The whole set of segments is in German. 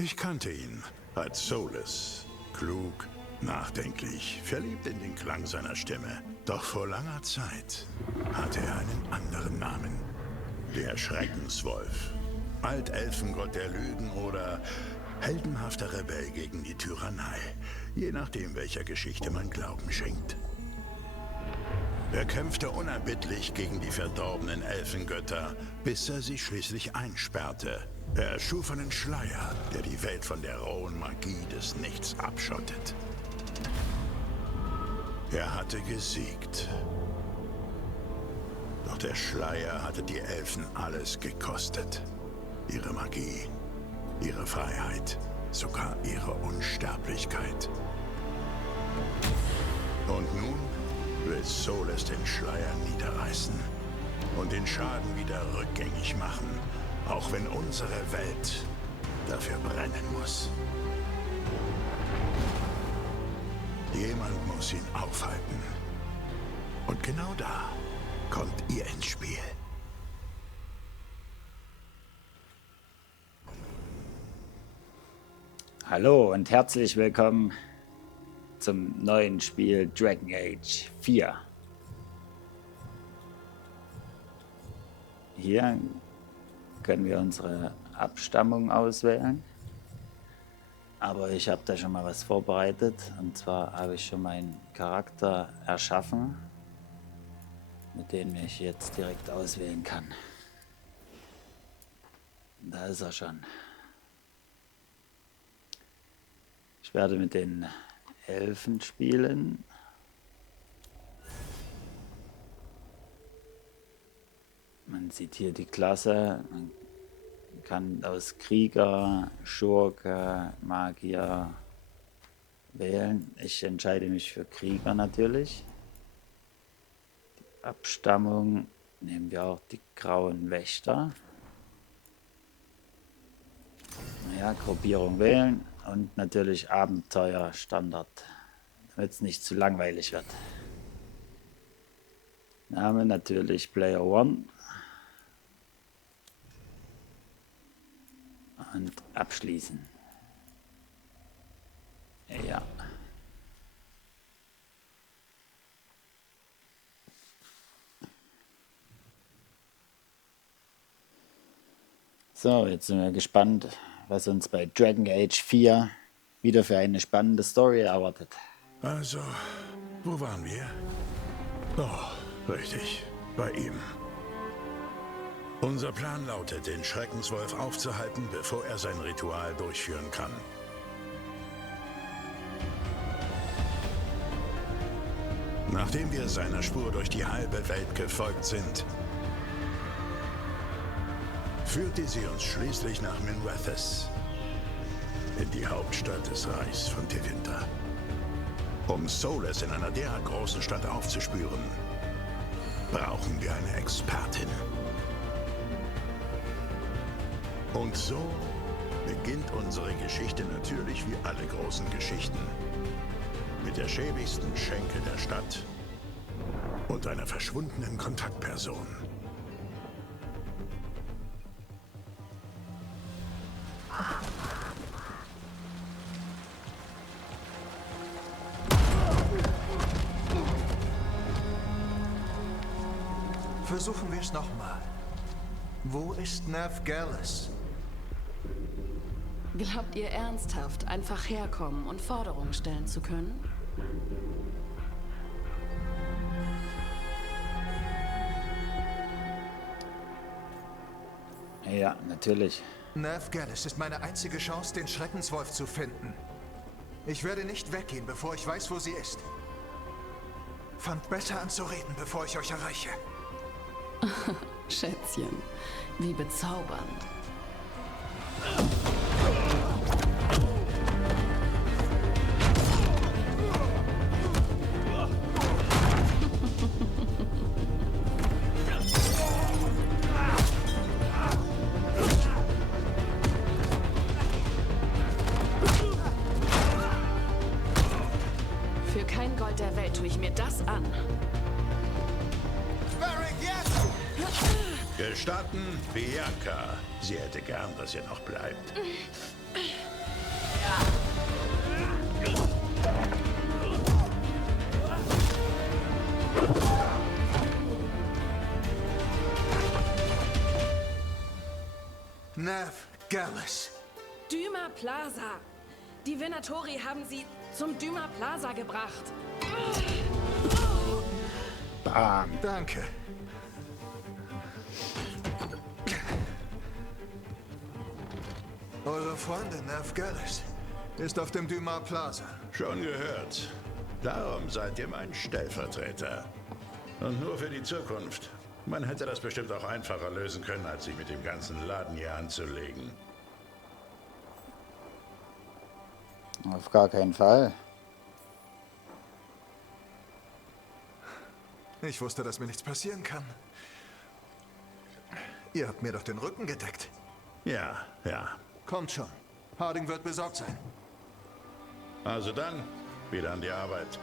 Ich kannte ihn als Solas. Klug, nachdenklich, verliebt in den Klang seiner Stimme. Doch vor langer Zeit hatte er einen anderen Namen. Der Schreckenswolf. Altelfengott der Lügen oder heldenhafter Rebell gegen die Tyrannei. Je nachdem, welcher Geschichte man Glauben schenkt. Er kämpfte unerbittlich gegen die verdorbenen Elfengötter, bis er sie schließlich einsperrte. Er erschuf einen Schleier, der die Welt von der rohen Magie des Nichts abschottet. Er hatte gesiegt. Doch der Schleier hatte die Elfen alles gekostet. Ihre Magie, ihre Freiheit, sogar ihre Unsterblichkeit. Und nun will Solas den Schleier niederreißen und den Schaden wieder rückgängig machen, auch wenn unsere Welt dafür brennen muss. Jemand muss ihn aufhalten. Und genau da kommt ihr ins Spiel. Hallo und herzlich willkommen zum neuen Spiel Dragon Age 4. Hier können wir unsere Abstammung auswählen. Aber ich habe da schon mal was vorbereitet. Und zwar habe ich schon meinen Charakter erschaffen, mit dem ich jetzt direkt auswählen kann. Da ist er schon. Ich werde mit den Elfen spielen. Man sieht hier die Klasse. Man kann aus Krieger, Schurke, Magier wählen. Ich entscheide mich für Krieger natürlich. Die Abstammung nehmen wir auch die grauen Wächter. Ja, Gruppierung wählen und natürlich Abenteuer Standard, damit es nicht zu langweilig wird. Name natürlich Player One. Und abschließen. Ja. So, jetzt sind wir gespannt, was uns bei Dragon Age 4 wieder für eine spannende Story erwartet. Also, wo waren wir? Oh, richtig, bei ihm. Unser Plan lautet, den Schreckenswolf aufzuhalten, bevor er sein Ritual durchführen kann. Nachdem wir seiner Spur durch die halbe Welt gefolgt sind, führte sie uns schließlich nach Minrathous, in die Hauptstadt des Reichs von Tevinter. Um Solas in einer derart großen Stadt aufzuspüren, brauchen wir eine Expertin. Und so beginnt unsere Geschichte natürlich wie alle großen Geschichten. Mit der schäbigsten Schenke der Stadt und einer verschwundenen Kontaktperson. Versuchen wir es nochmal. Wo ist Nav Gallus? Glaubt ihr ernsthaft, einfach herkommen und Forderungen stellen zu können? Ja, natürlich. Nav Gallus ist meine einzige Chance, den Schreckenswolf zu finden. Ich werde nicht weggehen, bevor ich weiß, wo sie ist. Fangt besser an zu reden, bevor ich euch erreiche. Schätzchen, wie bezaubernd. Für kein Gold der Welt tue ich mir das an. Gestatten, Bianca. Sie hätte gern, dass ihr noch bleibt. Nav Gallus. Dyma Plaza. Die Venatori haben sie zum Dyma Plaza gebracht. Bam. Danke. Eure Freundin Nav Gallus ist auf dem Dyma Plaza. Schon gehört. Darum seid ihr mein Stellvertreter. Und nur für die Zukunft. Man hätte das bestimmt auch einfacher lösen können, als sich mit dem ganzen Laden hier anzulegen. Auf gar keinen Fall. Ich wusste, dass mir nichts passieren kann. Ihr habt mir doch den Rücken gedeckt. Ja, ja. Kommt schon. Harding wird besorgt sein. Also dann, wieder an die Arbeit.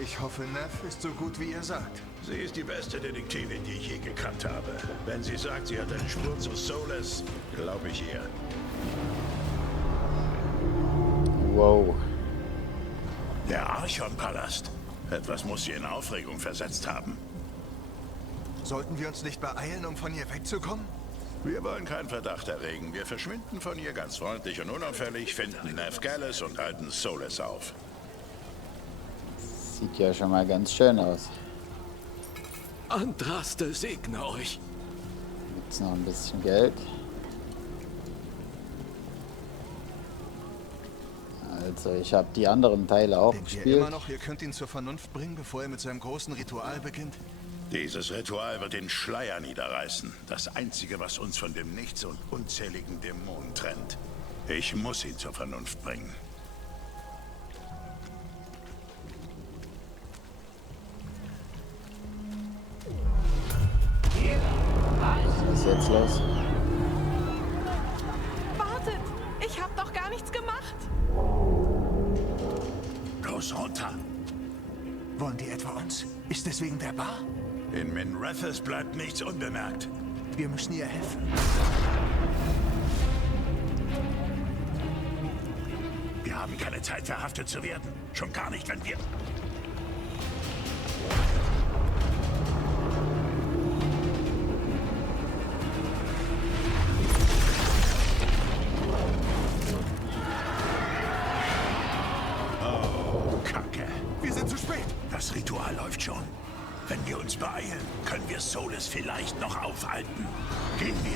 Ich hoffe, Nev ist so gut, wie ihr sagt. Sie ist die beste Detektivin, die ich je gekannt habe. Wenn sie sagt, sie hat eine Spur zu Solas, glaube ich ihr. Wow. Der Archon-Palast. Etwas muss sie in Aufregung versetzt haben. Sollten wir uns nicht beeilen, um von hier wegzukommen? Wir wollen keinen Verdacht erregen. Wir verschwinden von ihr ganz freundlich und unauffällig, finden Nav Gallus und halten Solas auf. Sieht ja schon mal ganz schön aus. Andraste segne euch. Gibt's noch ein bisschen Geld? Also ich habe die anderen Teile auch Denkt ihr gespielt. immer noch, ihr könnt ihn zur Vernunft bringen, bevor er mit seinem großen Ritual beginnt? Dieses Ritual wird den Schleier niederreißen. Das Einzige, was uns von dem Nichts und unzähligen Dämonen trennt. Ich muss ihn zur Vernunft bringen. Was ist jetzt los? Wartet! Ich hab doch gar nichts gemacht! Los runter! Wollen die etwa uns? Ist es wegen der Bar? In Minrethys bleibt nichts unbemerkt. Wir müssen ihr helfen. Wir haben keine Zeit, verhaftet zu werden. Schon gar nicht, wenn wir... Oh, Kacke. Wir sind zu spät. Das Ritual läuft schon. Wenn wir uns beeilen, können wir Solas vielleicht noch aufhalten. Gehen wir.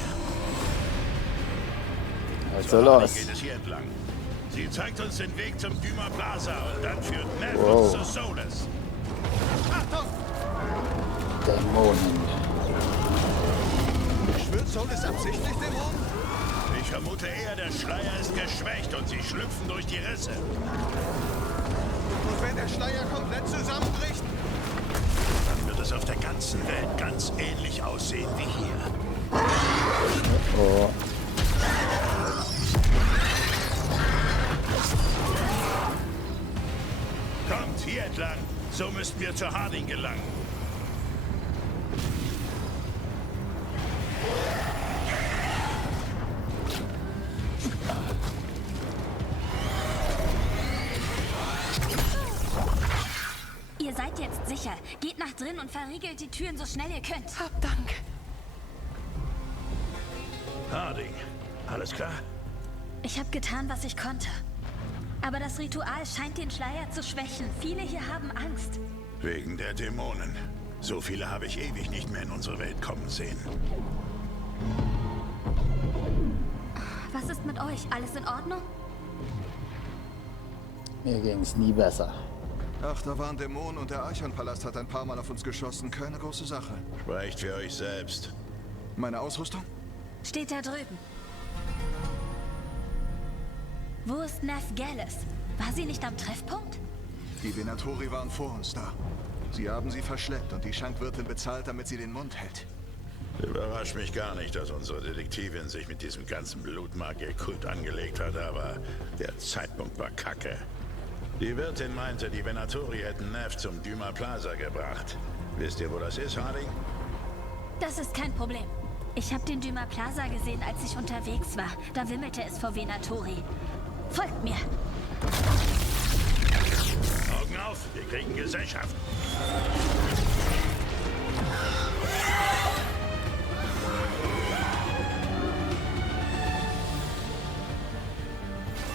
Also Zur los. Harding geht es hier entlang. Sie zeigt uns den Weg zum Dyma Plaza und dann führt Nav Wow. uns zu Solas. Achtung! Dämonen. Schwört Solas absichtlich Dämonen? Ich vermute eher, der Schleier ist geschwächt und sie schlüpfen durch die Risse. Und wenn der Schleier komplett zusammenbricht? Dann wird es auf der ganzen Welt ganz ähnlich aussehen wie hier. Oh. Kommt hier entlang. So müssten wir zur Harding gelangen. Ihr seid jetzt sicher. Geht nach drin und verriegelt die Türen so schnell ihr könnt. Hab Dank. Harding, alles klar? Ich habe getan, was ich konnte. Aber das Ritual scheint den Schleier zu schwächen. Viele hier haben Angst. Wegen der Dämonen. So viele habe ich ewig nicht mehr in unsere Welt kommen sehen. Was ist mit euch? Alles in Ordnung? Mir ging's nie besser. Ach, da waren Dämonen und der Archon-Palast hat ein paar Mal auf uns geschossen. Keine große Sache. Sprecht für euch selbst. Meine Ausrüstung? Steht da drüben. Wo ist Nav Gallus? War sie nicht am Treffpunkt? Die Venatori waren vor uns da. Sie haben sie verschleppt und die Schankwirtin bezahlt, damit sie den Mund hält. Überrascht mich gar nicht, dass unsere Detektivin sich mit diesem ganzen Blutmagier-Kult angelegt hat, aber der Zeitpunkt war kacke. Die Wirtin meinte, die Venatori hätten Nav zum Dyma Plaza gebracht. Wisst ihr, wo das ist, Harding? Das ist kein Problem. Ich habe den Duma Plaza gesehen, als ich unterwegs war. Da wimmelte es vor Venatori. Folgt mir. Augen auf, wir kriegen Gesellschaft.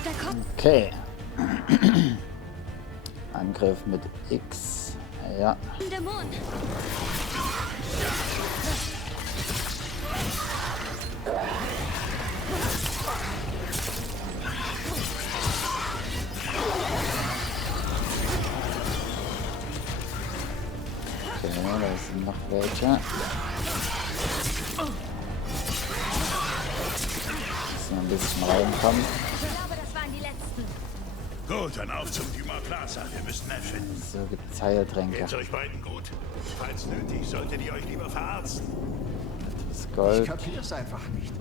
Da kommt... Okay. Angriff mit X. Ja. ein Dämon. Okay, da sind noch welche. Müssen wir ein bisschen reinkommen. Ich glaube, das waren die letzten. Gut, dann auf zum Duma Plaza. Wir müssen Ned finden. So gibt's Heiltränke. Geht's euch beiden gut? Falls nötig, solltet ihr euch lieber verarzten. Das Ich Gold. kapier's einfach nicht.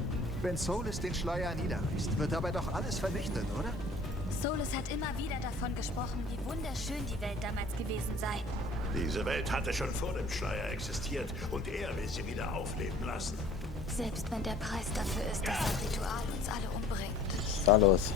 Wenn Solis den Schleier niederreißt, wird dabei doch alles vernichtet, oder? Solus hat immer wieder davon gesprochen, wie wunderschön die Welt damals gewesen sei. Diese Welt hatte schon vor dem Schleier existiert und er will sie wieder aufleben lassen. Selbst wenn der Preis dafür ist, dass das Ritual uns alle umbringt. Was ist da los?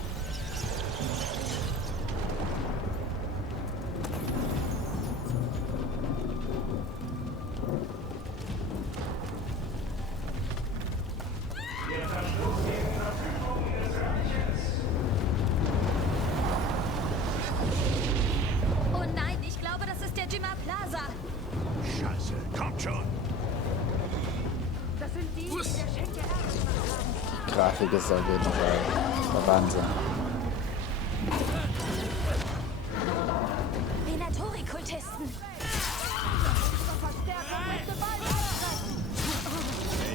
Oh nein, ich glaube, das ist der Duma Plaza. Scheiße, kommt schon. Das sind die, die der Schenke Ärger gemacht haben. Die Grafik ist auf jeden Fall der Wahnsinn. Venatori-Kultisten.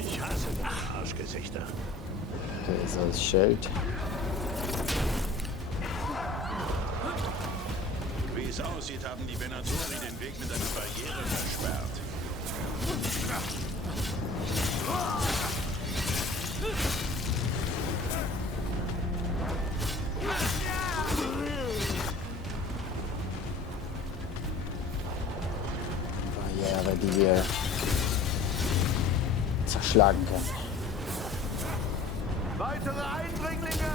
Ich hasse diese Arschgesichter. Okay, so das Schild. Wie es aussieht, haben die Venatori den Weg mit einer Barriere versperrt. Barriere, die wir zerschlagen können. Weitere Eindringlinge!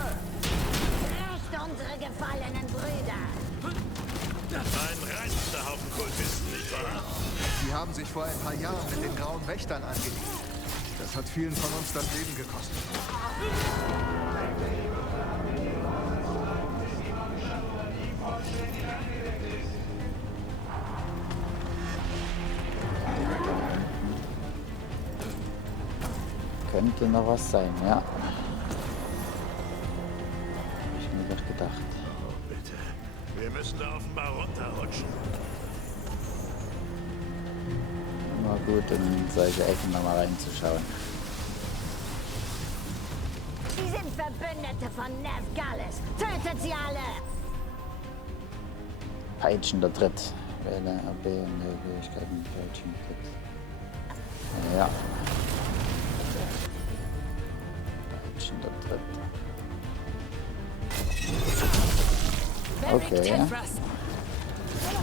Rächt unsere gefallenen Brüder! Ein reizender Haufen Kultisten, nicht wahr? Die haben sich vor ein paar Jahren mit den Grauen Wächtern angelegt. Das hat vielen von uns das Leben gekostet. Könnte noch was sein, ja. Hab ich mir doch gedacht. Oh, bitte. Wir müssen da offenbar runterrutschen. Immer gut, in solche Ecken nochmal reinzuschauen. Sie sind Verbündete von Nefgalis! Tötet sie alle! Peitschender Tritt. Wähle AB und der Fähigkeiten peitschender Tritt. Ja. Peitschender Tritt. Okay. Tefras.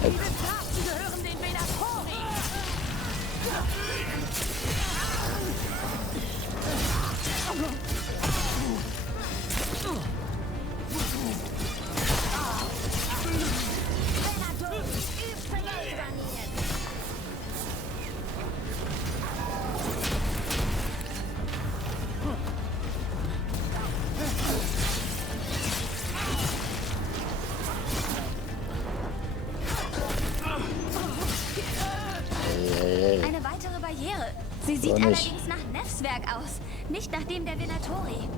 Jetzt. Diese Straßen gehören den Venatori. Venator, übt Vergeltung an ihnen! Eine weitere Barriere. Sie sieht So nicht. allerdings nach Nefs Werk aus, nicht nach dem der Venatori.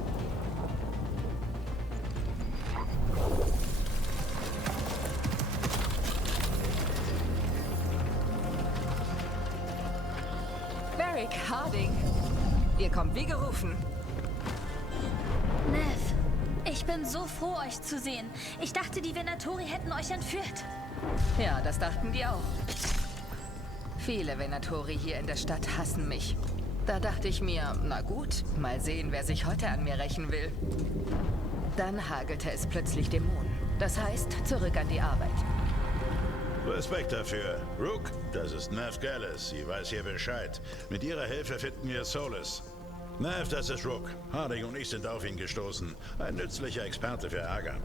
Beric Harding. Ihr kommt wie gerufen. Nev, ich bin so froh, euch zu sehen. Ich dachte, die Venatori hätten euch entführt. Ja, das dachten die auch. Viele Venatori hier in der Stadt hassen mich. Da dachte ich mir, na gut, mal sehen, wer sich heute an mir rächen will. Dann hagelte es plötzlich Dämonen. Das heißt, zurück an die Arbeit. Respekt dafür. Rook, das ist Nav Gallus. Sie weiß hier Bescheid. Mit ihrer Hilfe finden wir Solis. Nav, das ist Rook. Harding und ich sind auf ihn gestoßen. Ein nützlicher Experte für Ärger.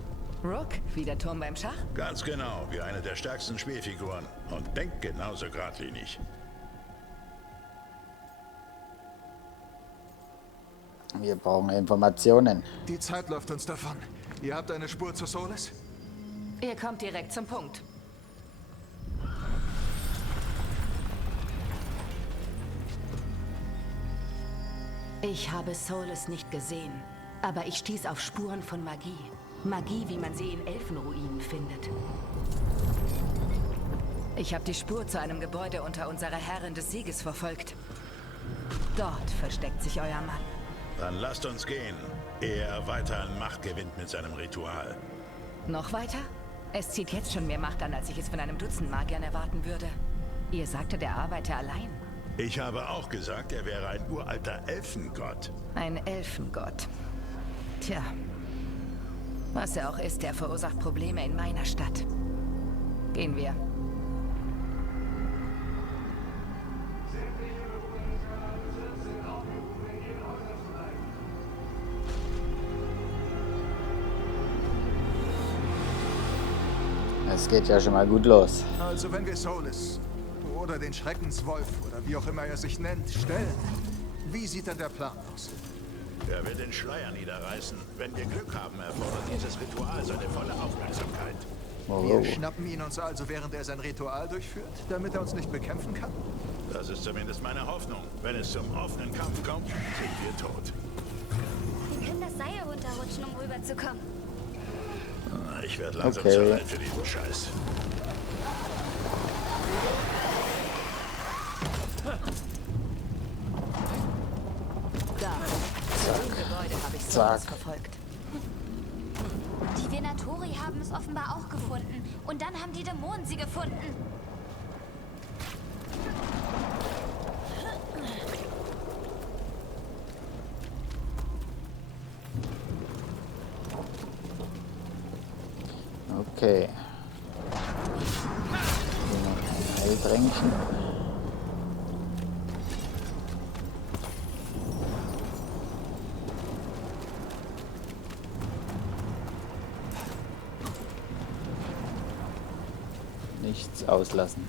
Rook, wie der Turm beim Schach? Ganz genau, wie eine der stärksten Spielfiguren. Und denkt genauso geradlinig. Wir brauchen Informationen. Die Zeit läuft uns davon. Ihr habt eine Spur zu Solis? Ihr kommt direkt zum Punkt. Ich habe Solis nicht gesehen, aber ich stieß auf Spuren von Magie. Magie, wie man sie in Elfenruinen findet. Ich habe die Spur zu einem Gebäude unter unserer Herrin des Sieges verfolgt. Dort versteckt sich euer Mann. Dann lasst uns gehen, ehe er weiter an Macht gewinnt mit seinem Ritual. Noch weiter? Es zieht jetzt schon mehr Macht an, als ich es von einem Dutzend Magiern erwarten würde. Ihr sagtet, er arbeite allein. Ich habe auch gesagt, er wäre ein uralter Elfengott. Ein Elfengott. Tja. Was er auch ist, er verursacht Probleme in meiner Stadt. Gehen wir. Es geht ja schon mal gut los. Also wenn wir Solis oder den Schreckenswolf oder wie auch immer er sich nennt, stellen, wie sieht dann der Plan aus? Er will den Schleier niederreißen. Wenn wir Glück haben, erfordert dieses Ritual seine volle Aufmerksamkeit. Oh, Wir schnappen ihn uns also, während er sein Ritual durchführt, damit er uns nicht bekämpfen kann? Das ist zumindest meine Hoffnung. Wenn es zum offenen Kampf kommt, sind wir tot. Wir können das Seil runterrutschen, um rüberzukommen. Ich werde langsam Okay. zu alt für diesen Scheiß. Da. Zum Gebäude habe ich Zack. Solis verfolgt. Die Venatori haben es offenbar auch gefunden. Und dann haben die Dämonen sie gefunden. Okay. Hier noch ein Heiltränchen. Nichts auslassen.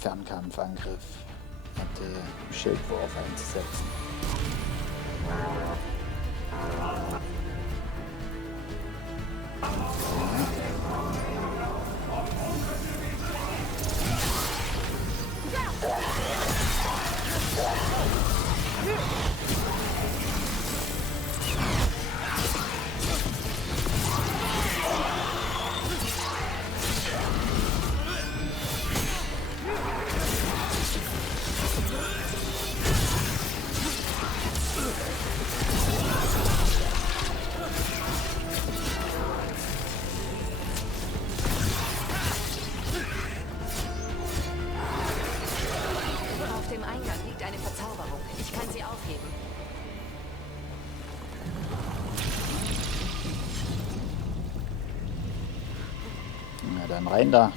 Fernkampfangriff. Hatte Schildwurf einzusetzen. Auf dem Eingang liegt eine Verzauberung. Ich kann sie aufheben. Na dann rein da.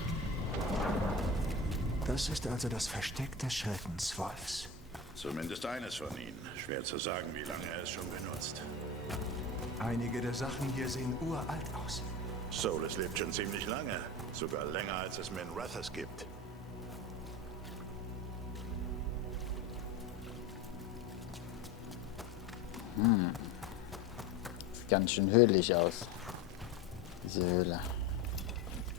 Das ist also das Versteck des Schreckenswolfs. Zumindest eines von ihnen. Schwer zu sagen, wie lange er es schon benutzt. Einige der Sachen hier sehen uralt aus. Solis lebt schon ziemlich lange. Sogar länger, als es Minrathous gibt. Sieht ganz schön höhlich aus. Diese Höhle.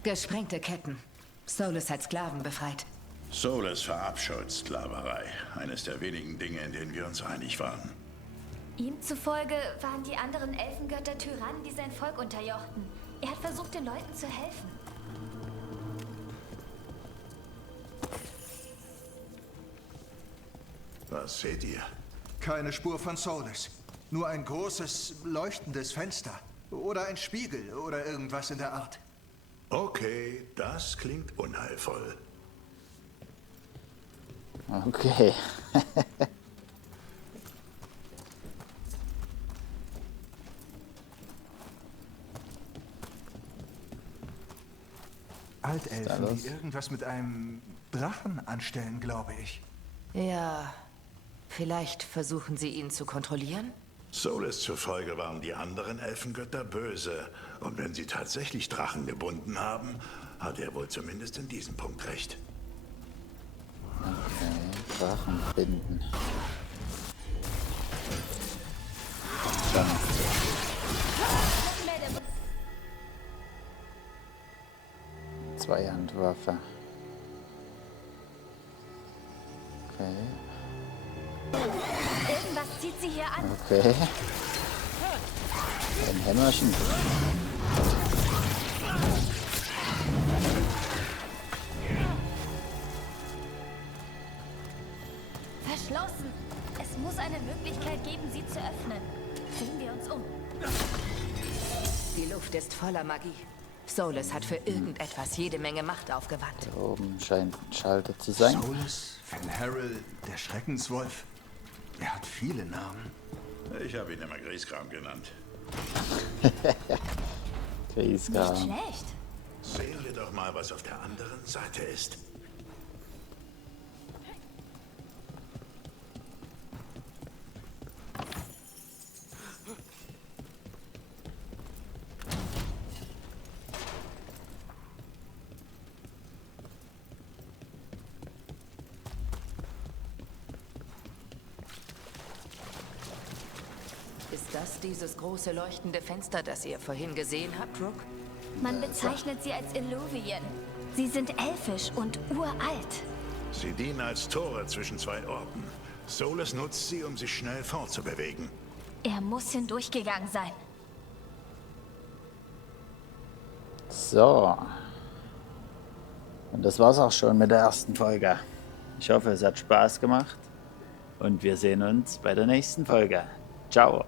Gesprengte Ketten. Solis hat Sklaven befreit. Solis verabscheut Sklaverei. Eines der wenigen Dinge, in denen wir uns einig waren. Ihm zufolge waren die anderen Elfengötter Tyrannen, die sein Volk unterjochten. Er hat versucht, den Leuten zu helfen. Was seht ihr? Keine Spur von Solis. Nur ein großes, leuchtendes Fenster. Oder ein Spiegel oder irgendwas in der Art. Okay, das klingt unheilvoll. Okay. Altelfen, los? die irgendwas mit einem Drachen anstellen, glaube ich. Ja, vielleicht versuchen sie ihn zu kontrollieren? Solis zufolge waren die anderen Elfengötter böse. Und wenn sie tatsächlich Drachen gebunden haben, hat er wohl zumindest in diesem Punkt recht. Okay, Drachen binden. Dann. Zweihandwaffe. Okay. Irgendwas zieht sie hier an. Okay. Ein Hämmerchen. Verschlossen. Es muss eine Möglichkeit geben, sie zu öffnen. Sehen wir uns um. Die Luft ist voller Magie. Solis hat für irgendetwas jede Menge Macht aufgewandt. Da oben scheint ein Schalter zu sein. Solis, Fenharil, der Schreckenswolf. Er hat viele Namen. Ich habe ihn immer Grieskram genannt. Nicht Grieskram. schlecht. Sehen wir doch mal, was auf der anderen Seite ist. Ist das dieses große leuchtende Fenster, das ihr vorhin gesehen habt, Rook? Man bezeichnet sie als Illuvien. Sie sind elfisch und uralt. Sie dienen als Tore zwischen zwei Orten. Solis nutzt sie, um sich schnell fortzubewegen. Er muss hindurchgegangen sein. So. Und das war's auch schon mit der ersten Folge. Ich hoffe, es hat Spaß gemacht. Und wir sehen uns bei der nächsten Folge. Ciao.